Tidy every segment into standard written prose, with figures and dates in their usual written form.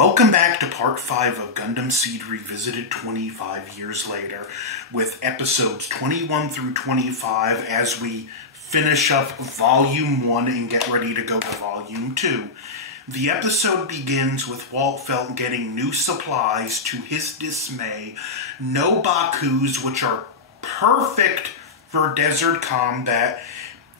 welcome back to part 5 of Gundamseed Revisited 25 years later, with episodes 21 through 25 as we finish up Volume 1 and get ready to go to Volume 2. The episode begins with Walt Felt getting new supplies to his dismay, no Bakus, which are perfect for desert combat,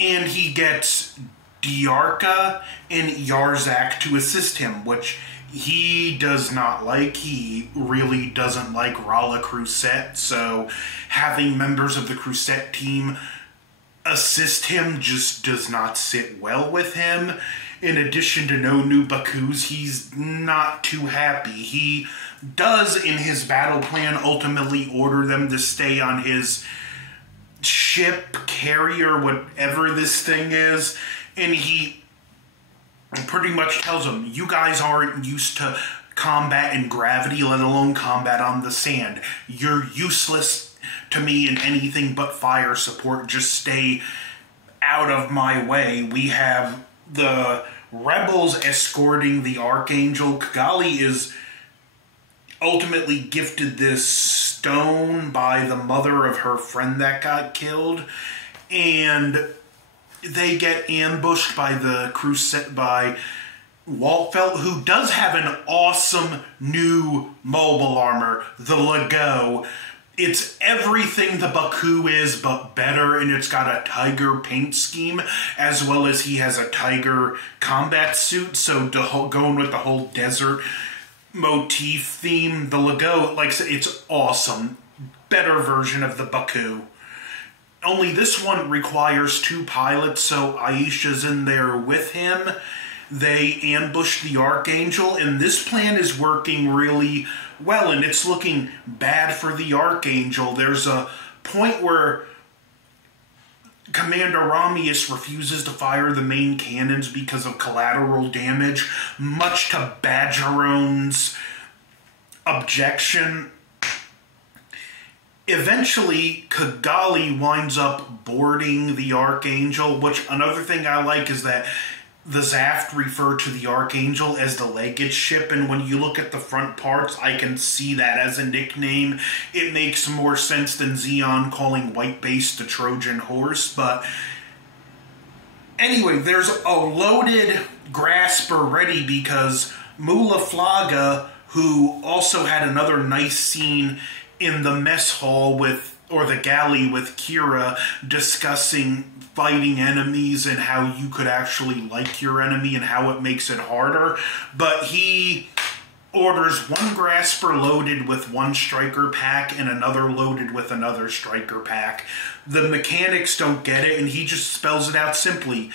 and he gets Diarca and Yarzak to assist him, which he does not like. He really doesn't like Rala Crusette, so having members of the Crusette team assist him just does not sit well with him. In addition to no new Bakus, he's not too happy. He does, in his battle plan, ultimately order them to stay on his ship, carrier, whatever this thing is, and he pretty much tells them, you guys aren't used to combat in gravity, let alone combat on the sand. You're useless to me in anything but fire support. Just stay out of my way. We have the rebels escorting the Archangel. Kigali is ultimately gifted this stone by the mother of her friend that got killed, and they get ambushed by the Crusette, by Walt Felt, who does have an awesome new mobile armor, the Lego. It's everything the Baku is, but better, and it's got a tiger paint scheme, as well as he has a tiger combat suit, so going with the whole desert motif theme, the Lego, like I said, it's awesome. Better version of the Baku. Only this one requires 2 pilots, so Aisha's in there with him. They ambush the Archangel, and this plan is working really well, and it's looking bad for the Archangel. There's a point where Commander Ramius refuses to fire the main cannons because of collateral damage, much to Badgerone's objection. Eventually, Kigali winds up boarding the Archangel, which another thing I like is that the Zaft refer to the Archangel as the Legged ship, and when you look at the front parts, I can see that as a nickname. It makes more sense than Zeon calling White Base the Trojan Horse, but anyway, there's a loaded Grasper ready because Mula Flaga, who also had another nice scene in the mess hall or the galley with Kira, discussing fighting enemies and how you could actually like your enemy and how it makes it harder. But he orders one Grasper loaded with one striker pack and another loaded with another striker pack. The mechanics don't get it, and he just spells it out simply.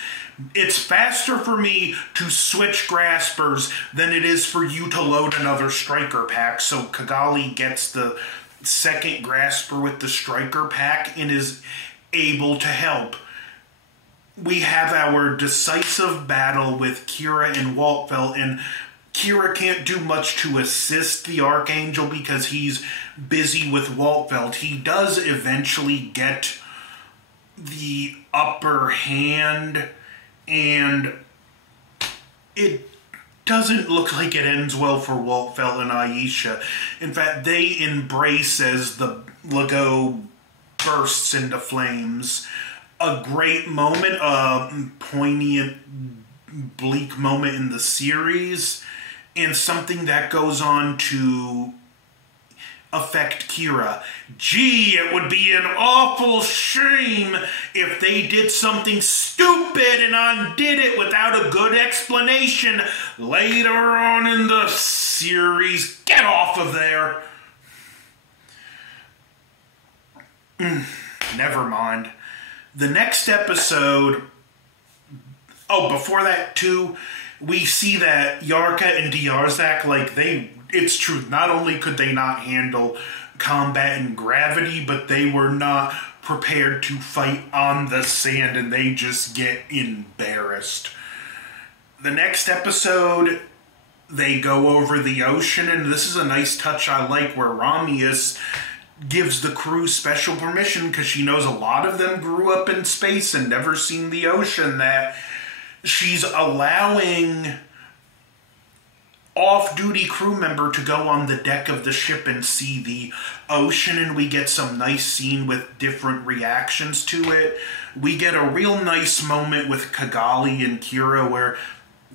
It's faster for me to switch Graspers than it is for you to load another striker pack. So Kigali gets the second Grasper with the striker pack and is able to help. We have our decisive battle with Kira and Walt Felt, and Kira can't do much to assist the Archangel because he's busy with Walt Felt. He does eventually get the upper hand, and it doesn't look like it ends well for Walt Felt and Aisha. In fact, they embrace as the Lego bursts into flames. A great moment, a poignant, bleak moment in the series, and something that goes on to affect Kira. Gee, it would be an awful shame if they did something stupid and undid it without a good explanation later on in the series. Get off of there. Never mind. The next episode, before that too, we see that Yarka and Diarzak, it's true, not only could they not handle combat in gravity, but they were not prepared to fight on the sand, and they just get embarrassed. The next episode, they go over the ocean, and this is a nice touch I like, where Ramius gives the crew special permission, because she knows a lot of them grew up in space and never seen the ocean, that she's allowing off-duty crew member to go on the deck of the ship and see the ocean, and we get some nice scene with different reactions to it. We get a real nice moment with Kigali and Kira where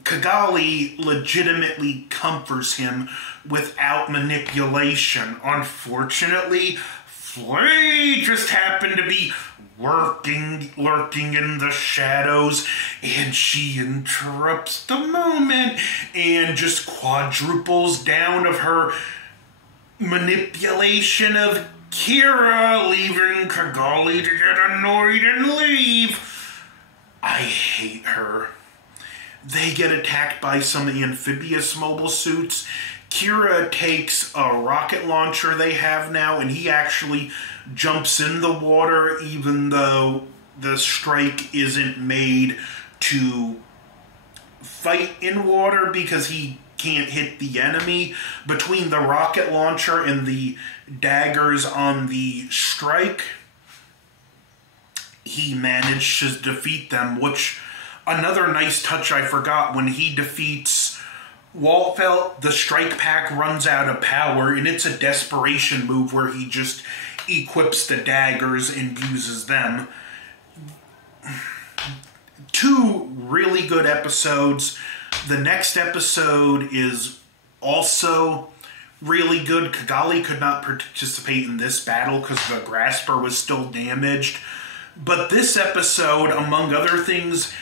Kigali legitimately comforts him without manipulation. Unfortunately, Flay just happened to be lurking in the shadows, and she interrupts the moment and just quadruples down of her manipulation of Kira, leaving Kigali to get annoyed and leave. I hate her. They get attacked by some amphibious mobile suits. Kira takes a rocket launcher they have now, and he actually jumps in the water, even though the strike isn't made to fight in water because he can't hit the enemy. Between the rocket launcher and the daggers on the strike, he managed to defeat them, which another nice touch I forgot, when he defeats Waltfeld, the strike pack runs out of power, and it's a desperation move where he just equips the daggers and uses them. 2 really good episodes. The next episode is also really good. Kigali could not participate in this battle because the Grasper was still damaged. But this episode, among other things,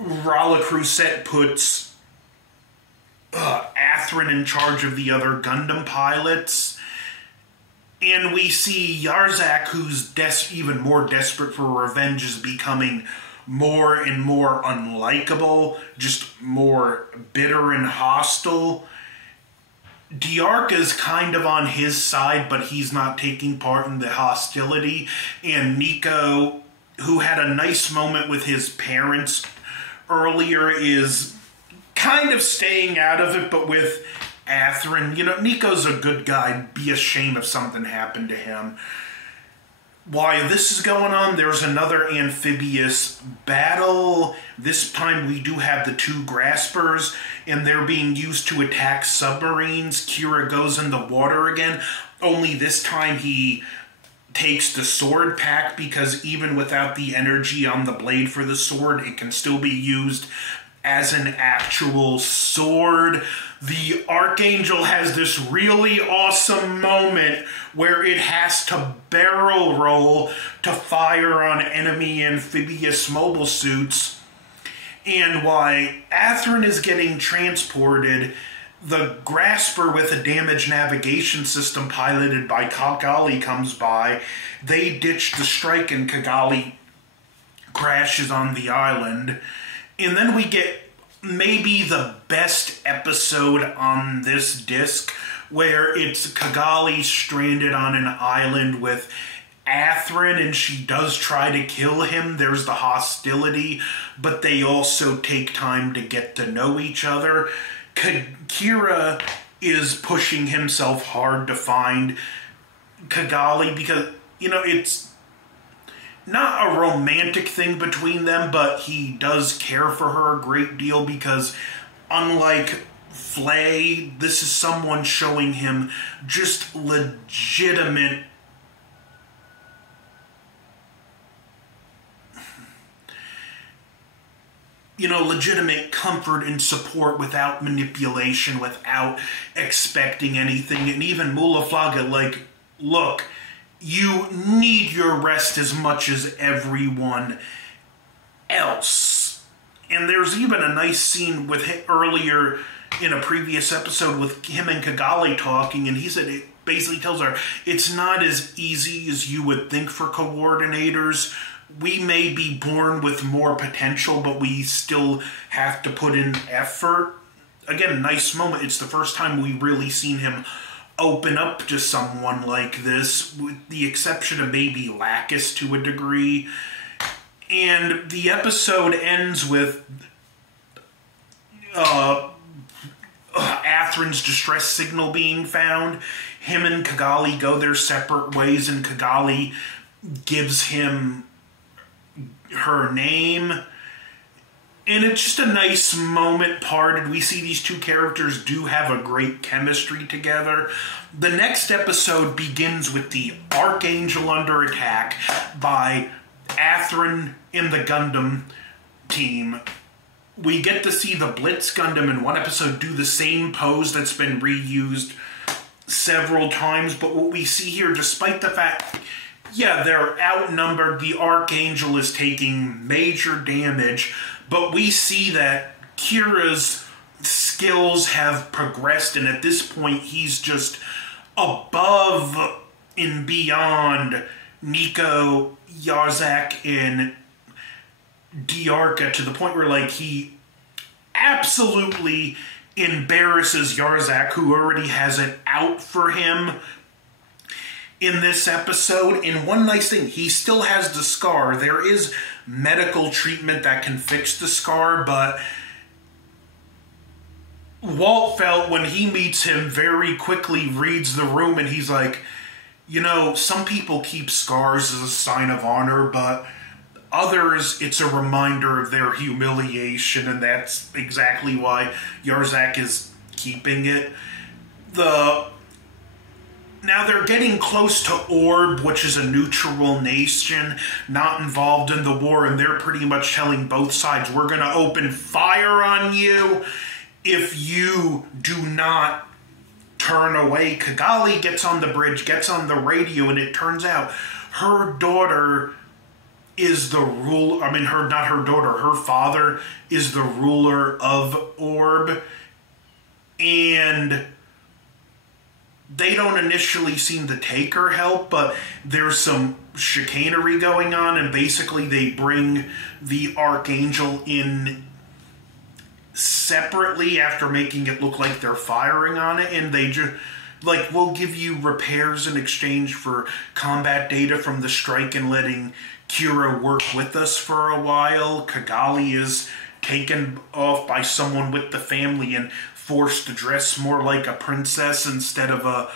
Rala Crusette puts Athrun in charge of the other Gundam pilots. And we see Yarzak, who's even more desperate for revenge, is becoming more and more unlikable, just more bitter and hostile. Diarca's kind of on his side, but he's not taking part in the hostility. And Nico, who had a nice moment with his parents earlier, is kind of staying out of it, but with Athrun, Nico's a good guy. It'd be a shame if something happened to him. While this is going on, there's another amphibious battle. This time we do have the 2 Graspers, and they're being used to attack submarines. Kira goes in the water again, only this time he takes the sword pack, because even without the energy on the blade for the sword, it can still be used as an actual sword. The Archangel has this really awesome moment where it has to barrel roll to fire on enemy amphibious mobile suits. And while Athrun is getting transported, the Grasper with a damaged navigation system piloted by Kigali comes by. They ditch the strike and Kigali crashes on the island. And then we get maybe the best episode on this disc, where it's Kigali stranded on an island with Athrun, and she does try to kill him. There's the hostility, but they also take time to get to know each other. Kira is pushing himself hard to find Kigali because, it's not a romantic thing between them, but he does care for her a great deal because, unlike Flay, this is someone showing him just legitimate legitimate comfort and support without manipulation, without expecting anything. And even Mulaflaga, look, you need your rest as much as everyone else. And there's even a nice scene with him earlier in a previous episode with him and Kigali talking, and he said it basically tells her it's not as easy as you would think for coordinators. We may be born with more potential, but we still have to put in effort. Again, a nice moment. It's the first time we've really seen him open up to someone like this, with the exception of maybe Lacus to a degree. And the episode ends with Athrun's distress signal being found. Him and Kigali go their separate ways, and Kigali gives him her name. And it's just a nice moment parted. We see these two characters do have a great chemistry together. The next episode begins with the Archangel under attack by Athrun in the Gundam team. We get to see the Blitz Gundam in one episode do the same pose that's been reused several times. But what we see here, despite the fact, yeah, they're outnumbered, the Archangel is taking major damage, but we see that Kira's skills have progressed, and at this point he's just above and beyond Nico, Yarzak, and Diarca, to the point where, like, he absolutely embarrasses Yarzak, who already has it out for him in this episode. And one nice thing, he still has the scar. There is medical treatment that can fix the scar, but Walt felt when he meets him very quickly reads the room, and he's like, you know, some people keep scars as a sign of honor, but others, it's a reminder of their humiliation, and that's exactly why Yarzak is keeping it. Now they're getting close to Orb, which is a neutral nation not involved in the war, and they're pretty much telling both sides, we're going to open fire on you if you do not turn away. Kigali gets on the bridge, gets on the radio, and it turns out her daughter is the ruler. I mean, not her daughter, her father is the ruler of Orb, and they don't initially seem to take her help, but there's some chicanery going on, and basically they bring the Archangel in separately after making it look like they're firing on it, and they just, like, we'll give you repairs in exchange for combat data from the strike and letting Kira work with us for a while. Kigali is taken off by someone with the family and forced to dress more like a princess instead of a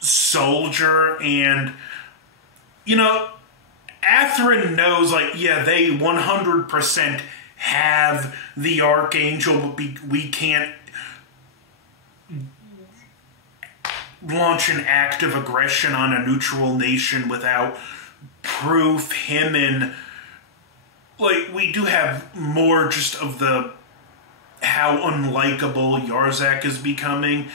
soldier. And, you know, Athrun knows, like, yeah, they 100% have the Archangel, but we can't launch an act of aggression on a neutral nation without proof. Him and, like, we do have more just of the how unlikable Yarzak is becoming,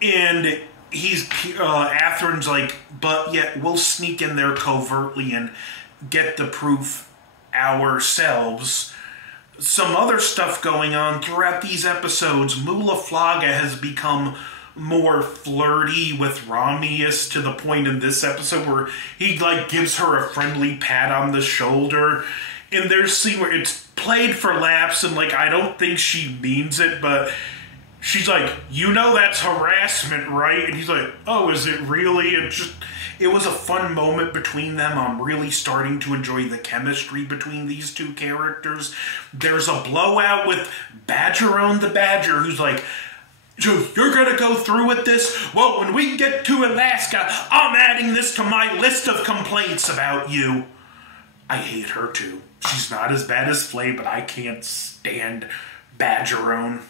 and Athrun's like, but yet we'll sneak in there covertly and get the proof ourselves. Some other stuff going on throughout these episodes. Mula Flaga has become more flirty with Ramius, to the point in this episode where he, like, gives her a friendly pat on the shoulder. And there's a scene where it's played for laughs, and, like, I don't think she means it, but she's like, you know that's harassment, right? And he's like, oh, is it really? It was a fun moment between them. I'm really starting to enjoy the chemistry between these two characters. There's a blowout with Badgerone the Badger, who's like, you're going to go through with this? Well, when we get to Alaska, I'm adding this to my list of complaints about you. I hate her too. She's not as bad as Flay, but I can't stand Badgerone.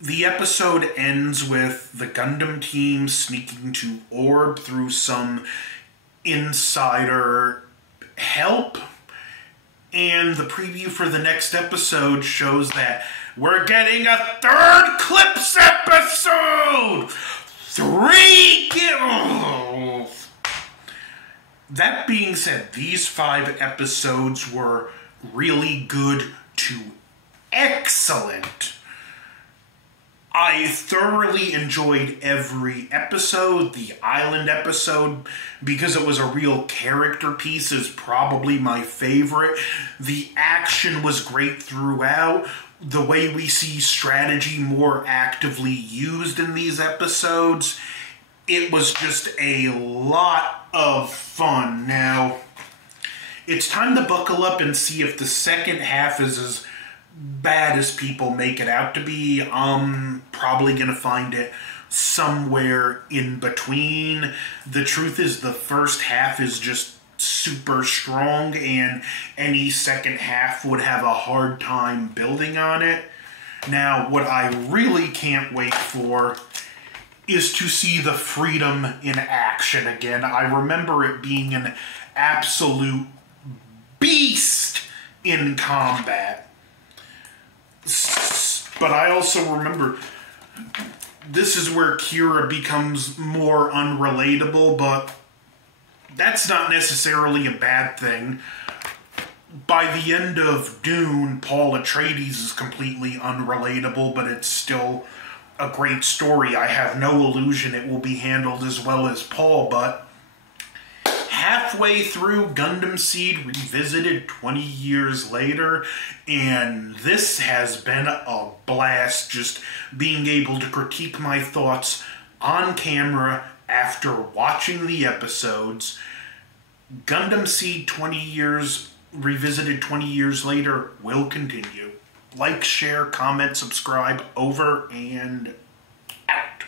The episode ends with the Gundam team sneaking to Orb through some insider help. And the preview for the next episode shows that we're getting a third Clips episode! 3 kills! That being said, these 5 episodes were really good to excellent. I thoroughly enjoyed every episode. The island episode, because it was a real character piece, is probably my favorite. The action was great throughout. The way we see strategy more actively used in these episodes, it was just a lot of fun. Now, it's time to buckle up and see if the second half is as bad as people make it out to be. I'm probably going to find it somewhere in between. The truth is, the first half is just super strong, and any second half would have a hard time building on it. Now, what I really can't wait for is to see the Freedom in action again. I remember it being an absolute beast in combat. But I also remember this is where Kira becomes more unrelatable, but that's not necessarily a bad thing. By the end of Dune, Paul Atreides is completely unrelatable, but it's still a great story. I have no illusion it will be handled as well as Paul, but halfway through Gundamseed Revisited 20 years later, and this has been a blast just being able to critique my thoughts on camera after watching the episodes. Gundamseed 20 years Revisited 20 years later will continue. Like, share, comment, subscribe, over and out.